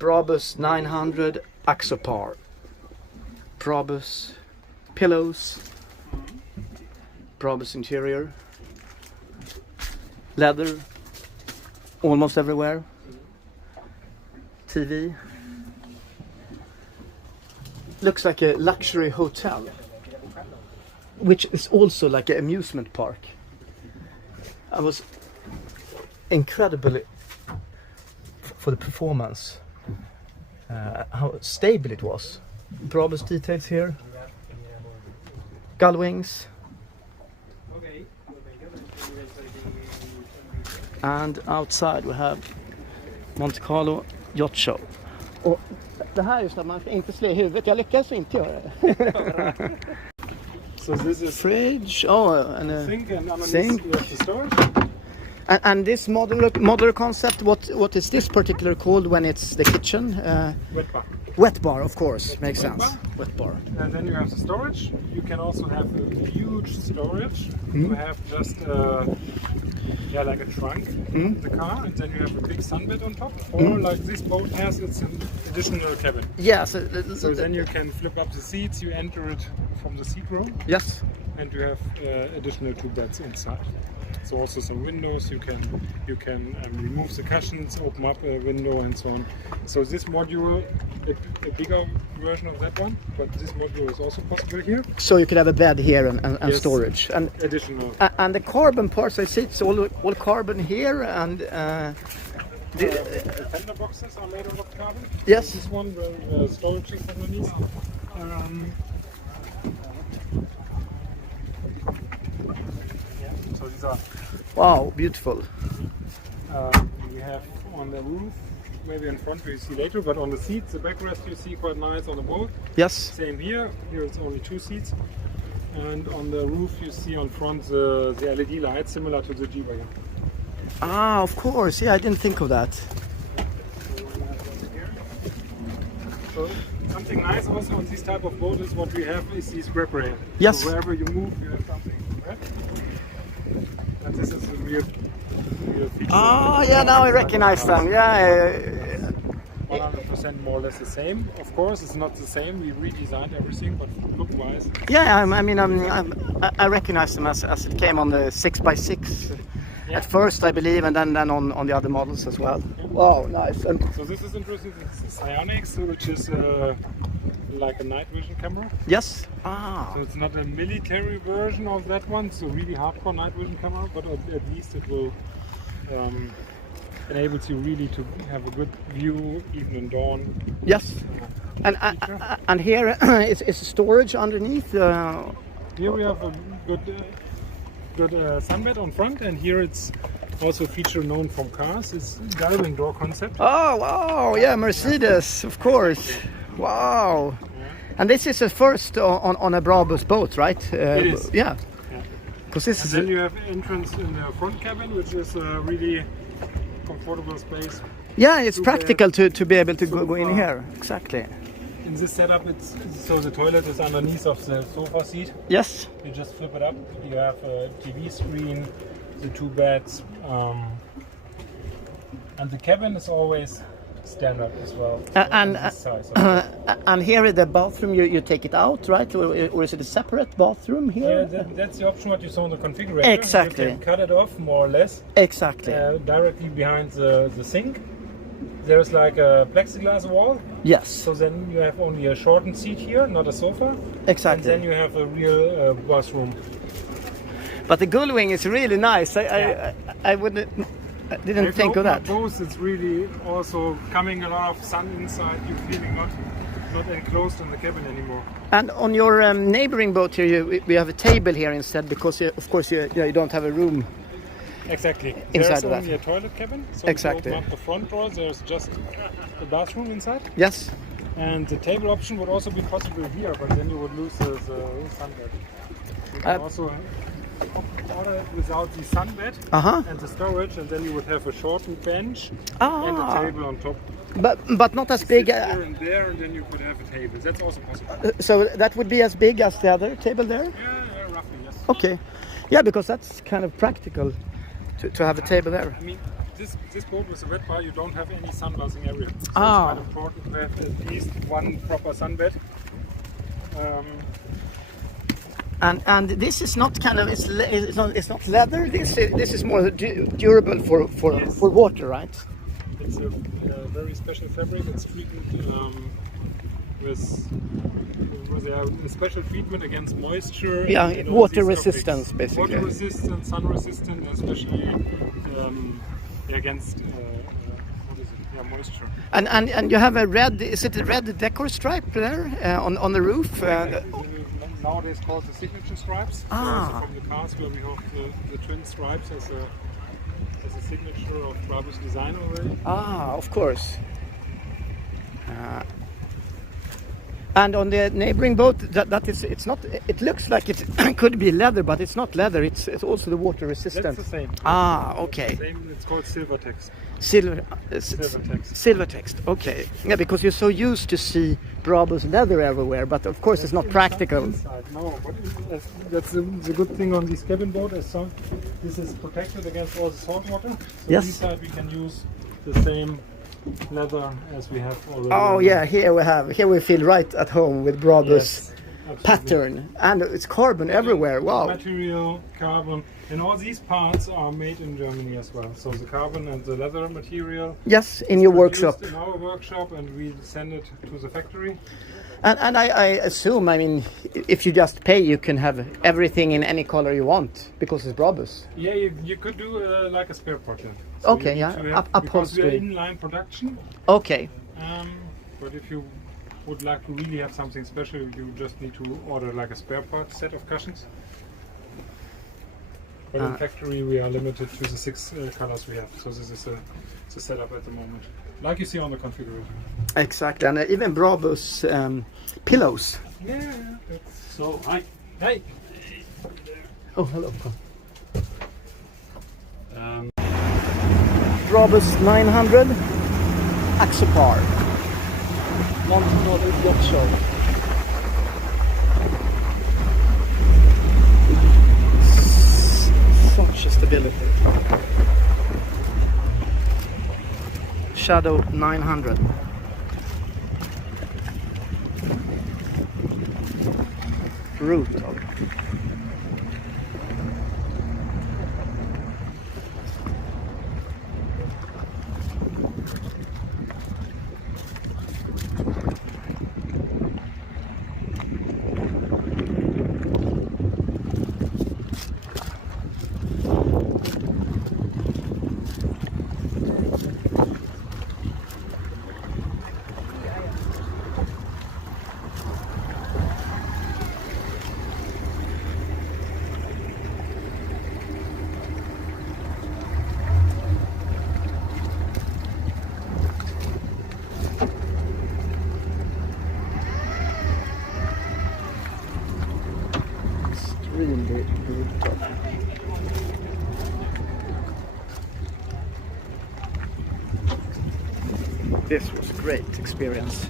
Brabus 900 Axopar. Brabus pillows. Brabus interior. Leather. Almost everywhere. TV. Looks like a luxury hotel, which is also like an amusement park. I was incredibly for the performance, how stable it was. Brabus details here, gull wings, and outside we have Monte Carlo Yacht Show. Och det här är just att man ska inte slå i huvudet. Jag lyckas inte göra det. So this is fridge, and a sink, and underneath sink. you have the storage. And this modular concept, what is this particular called when it's the kitchen? Wet bar. Wet bar, of course, makes Wet sense. Wet bar. And then you have the storage. You can also have a huge storage. You have just like a trunk in the car, and then you have a big sunbed on top. Or like this boat has, it's an additional cabin. Yeah, So then you can flip up the seats. You enter it from the seat row. yes. And you have additional 2 beds inside. So also some windows. You can remove the cushions, open up a window, and so on. So this module, a bigger version of that one, but this module is also possible here. So you could have a bed here and Yes. storage. And Additional. and the carbon parts, I see it's all carbon here, and The fender boxes are made out of carbon. yes. This one, the storage is underneath. So these are. Wow, beautiful. We have on the roof, maybe in front we see later, but on the seats, the backrest you see quite nice on the boat. Yes. Same here. Here it's only 2 seats. And on the roof you see on front the LED lights similar to the G-Wagon. Ah, of course. Yeah, I didn't think of that. So something nice also on this type of boat is what we have is these grab rail. Yes. So wherever you move you have something to grab. And this is a real feature. Ah, yeah, now I recognize them. Yeah. 100% more or less the same. Of course, it's not the same. We redesigned everything, but look-wise. Yeah, I recognize them as it came on the 6x6 at first, I believe, and then on the other models as well. Wow, nice. And So this is interesting. This is Psionics, which is like a night vision camera. yes. Ah. So it's not a military version of that one, so really hardcore night vision camera, but at least it will enables you really to have a good view even in dawn. Yes. And here is storage underneath. Here we have a good sunbed on front, and here it's also a feature known from cars. It's diving door concept. Oh, wow. Yeah, Mercedes, of course. Wow. And this is the first on a Brabus boat, right? It is. Yeah. Because this is. Then you have entrance in the front cabin, which is a really comfortable space. Yeah, it's practical to be able to go in here. Exactly. In this setup, it's so the toilet is underneath of the sofa seat. Yes. You just flip it up. You have a TV screen, the 2 beds, and the cabin is always standard as well. And here the bathroom, you take it out, right? Or is it a separate bathroom here? Yeah, that's the option what you saw in the configurator. Exactly. You can cut it off more or less. Exactly. Directly behind the sink. There's like a plexiglass wall. Yes. So then you have only a shortened seat here, not a sofa. Exactly. And then you have a real bathroom. But the gull wing is really nice. I didn't think of that. Both, it's really also coming a lot of sun inside. You're feeling not enclosed in the cabin anymore. And on your neighboring boat here, we have a table here instead because, of course, you don't have a room. Exactly. Inside there's of that. only a toilet cabin. So Exactly. If you open up the front door, there's just a bathroom inside. Yes. And the table option would also be possible here, but then you would lose the sunbed. You can also order it without the sunbed and the storage, and then you would have a shortened bench and a table on top. But not as big. Here and there, and then you could have a table. That's also possible. So that would be as big as the other table there? Yeah, roughly, yes. Okay. Yeah, because that's kind of practical to have a table there. I mean, this boat with a wet bar, you don't have any sunbathing area. So it's Ah. quite important to have at least one proper sunbed. And this is not kind of it's not leather. This is more durable for Yes. for water, right? It's a very special fabric. It's treated with a special treatment against moisture. Yeah, and all water these topics. resistance, basically. Water resistant, sun resistant, especially against what is it? Yeah, moisture. And you have a red. Is it a red decor stripe there on the roof? Nowadays called the signature stripes. So Ah. also from the cars where we have the twin stripes as a signature of Brabus design already. Ah, of course. And on the neighboring boat, that is, it's not. It looks like it could be leather, but it's not leather. It's also the water resistant. That's the same. Ah, okay. Same, it's called silver text. Silver text. Silver text. Okay. Yeah, because you're so used to see Brabus leather everywhere, but of course it's not practical. Inside. No, but that's the good thing on this cabin boat. This is protected against all the salt water. So Yes. inside we can use the same leather as we have already. Oh yeah, here we feel right at home with Brabus Yes, absolutely. pattern, and it's carbon everywhere. Wow. Material, carbon, and all these parts are made in Germany as well. So the carbon and the leather material Yes, in your produced workshop. in our workshop, and we send it to the factory. And I assume, I mean, if you just pay, you can have everything in any color you want because it's Brabus. Yeah, you could do like a spare part. Yeah. Okay, you yeah, need to have- because we are upholstery. inline production. Okay. But if you would like to really have something special, you just need to order like a spare part set of cushions. But in factory, we are limited to the 6 colors we have. So this is the setup at the moment, like you see on the configuration. Exactly, and even Brabus pillows. Yeah. That's... So hi. Hey. Oh, hello. Brabus 900 Axopar. Monte Carlo Yacht Show. Such a stability. Shadow 900. Brutal. Extremely brutal. This was a great experience.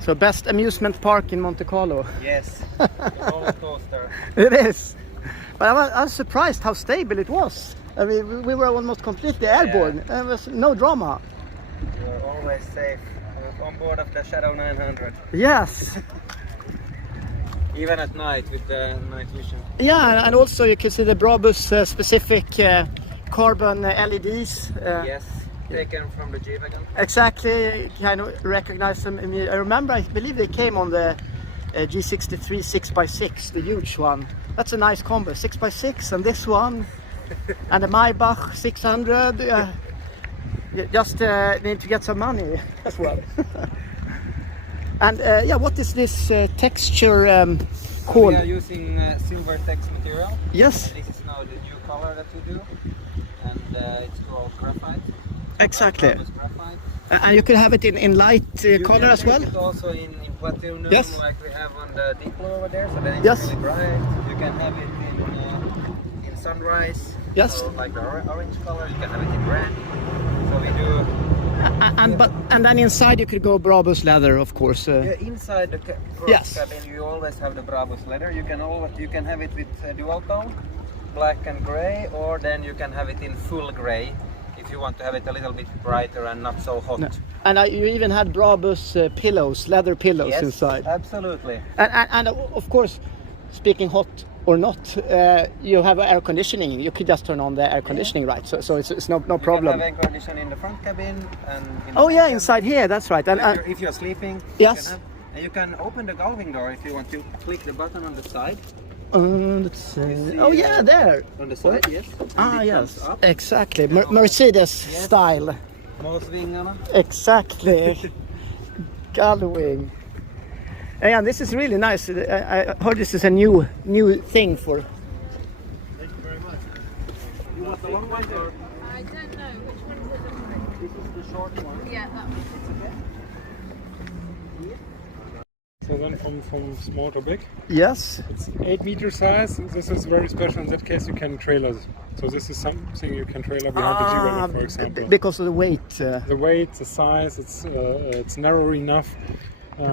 So best amusement park in Monte Carlo. Yes, roller coaster. It is. But I was surprised how stable it was. I mean, we were almost completely airborne. There was no drama. You are always safe on board of the Shadow 900, Yes. even at night with the night vision. Yeah, and also you can see the Brabus specific carbon LEDs. Yes, taken from the G-Wagon. Exactly, kind of recognize them. I remember, I believe they came on the G63 6x6, the huge one. That's a nice combo, 6x6 and this one. And the Maybach 600. You just need to get some money as well. And yeah, what is this texture called? We are using silver text material. Yes, This is now the new color that we do, and it's called graphite. exactly. Brabus graphite. And you could have it in light color as well? You can also in platinum, Yes. like we have on the Diplo over there, so then it's Yes. really bright. You can have it in sunrise, Yes. so like the orange color. You can have it in red. So we do. And then inside you could go Brabus leather, of course. Yeah, inside the cross Yes. cabin, you always have the Brabus leather. You can have it with dual tone, black and gray, or then you can have it in full gray if you want to have it a little bit brighter and not so hot. No. And you even had Brabus pillows, leather pillows Yes, inside. absolutely. And of course, speaking hot or not, you have air conditioning. You could just turn on the air conditioning, right? So it's no problem. You can have air conditioning in the front cabin and in the Oh back yeah, cabin. inside here. That's right. And If you're sleeping, Yes. you can open the galving door if you want to. Click the button on the side. let's see. Oh yeah, there. On the side, yes. Ah And it yes, comes up. exactly. Mercedes style. Målsvingarna. Exactly. Gullwing. And this is really nice. I heard this is a new thing for. Thank you very much. You want the long one or? I don't know. Which one is it? This is the short one. Yeah, that one. So then from small to big, Yes. it's 8-meter size. This is very special. In that case, you can trailer. So this is something you can trailer behind the G-Wagon, for example. Because of the weight. The weight, the size, it's narrow enough.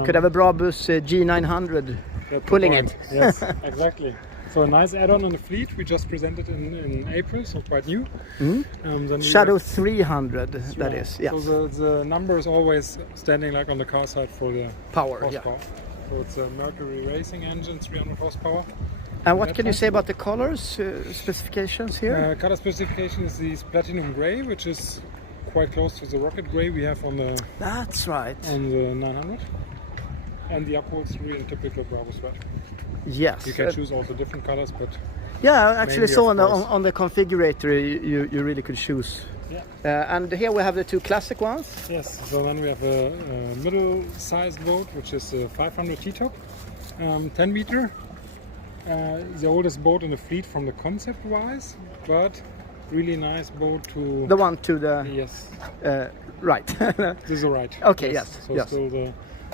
Could have a Brabus G900 That's the pulling point. it. Yes, exactly. So a nice add-on on the fleet. We just presented in April, so quite new. Then we Shadow have 300, that is. Yes. So the number is always standing like on the car side for the Power. Yeah. horsepower. So it's a Mercury racing engine, 300 horsepower. And what can you say about the colors specifications here? Color specification is this platinum gray, which is quite close to the rocket gray we have on the That's right. 900. And the upholstery in typical Brabus red. Yes. You can choose also different colors, but Yeah, I actually mainly, saw of course. on the configurator you really could choose. yeah. And here we have the two classic ones. Yes, so then we have a middle-sized boat, which is a 500 T-top, 10 meter. The oldest boat in the fleet from the concept-wise, but really nice boat to... The one to the Yes, right. this is right. Okay, yes, So yes. still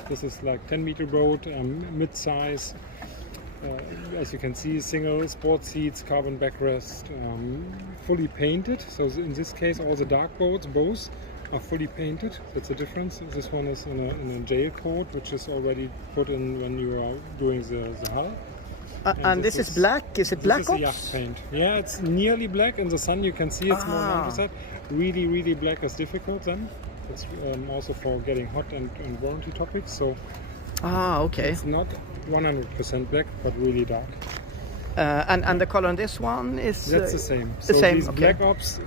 this is like 10 meter boat, mid-size. As you can see, single sport seats, carbon backrest, fully painted. So in this case, all the dark boats, both are fully painted. That's the difference. This one is in a jail coat, which is already put in when you are doing the hull. And this is black. Is it black This is a ops? yacht paint. Yeah, it's nearly black. In the sun, you can see it's more on the underside. Really black is difficult then. It's also for getting hot and warranty topics. So Okay. it's not 100% black, but really dark. And the color on this one is That's the same. the So same, this okay. Black Ops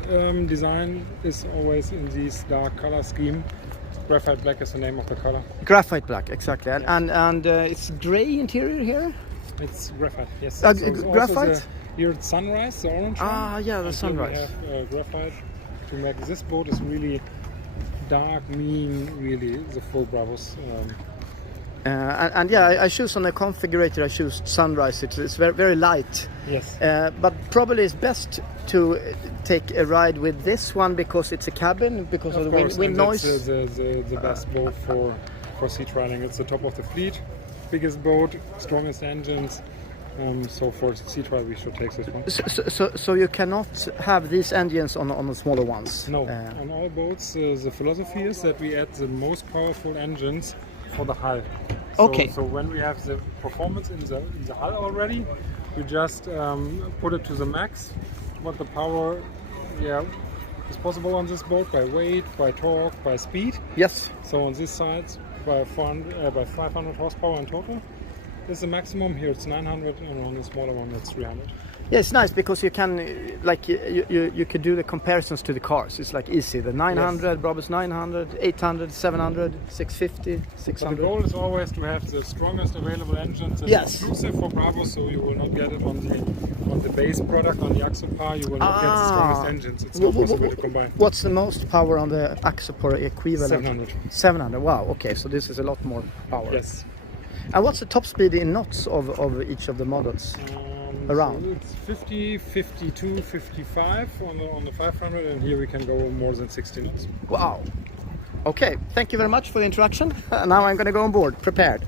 design is always in this dark color scheme. Graphite black is the name of the color. graphite black, exactly. And it's gray interior here. It's graphite, yes. Uh, So it's also graphite? here it's sunrise, the orange one. Yeah, the And sunrise. Here we have graphite to make this boat is really dark, mean, really the full Brabus. And yeah, I choose on the configurator. I choose sunrise. It's very light. Yes. But probably it's best to take a ride with this one because it's a cabin because of the course, wind and noise. that's the best boat for sea trialing. It's the top of the fleet, biggest boat, strongest engines. So for sea trial, we should take this one. So you cannot have these engines on the smaller ones. No, on all boats, the philosophy is that we add the most powerful engines for the hull. Okay. So when we have the performance in the hull already, we just put it to the max. What the power, is possible on this boat by weight, by torque, by speed. Yes. So on this side, by 500 horsepower in total. This is the maximum. Here it's 900, and on the smaller one it's 300. Yeah, it's nice because you can like you could do the comparisons to the cars. It's like easy. The 900, Brabus 900, 800, 700, 650, But the 600. goal is always to have the strongest available engines. It's Yes. exclusive for Brabus, so you will not get it on the base product on the Axopar. You will not get the strongest engines. It's not possible to combine. What's the most power on the Axopar equivalent? 700. 700. Wow. Okay, so this is a lot more power. Yes. And what's the top speed in knots of each of the models? Around? So it's 50, 52, 55 on the 500, and here we can go more than 60 knots. Wow. Okay, thank you very much for the introduction. Now I'm going to go on board, prepared.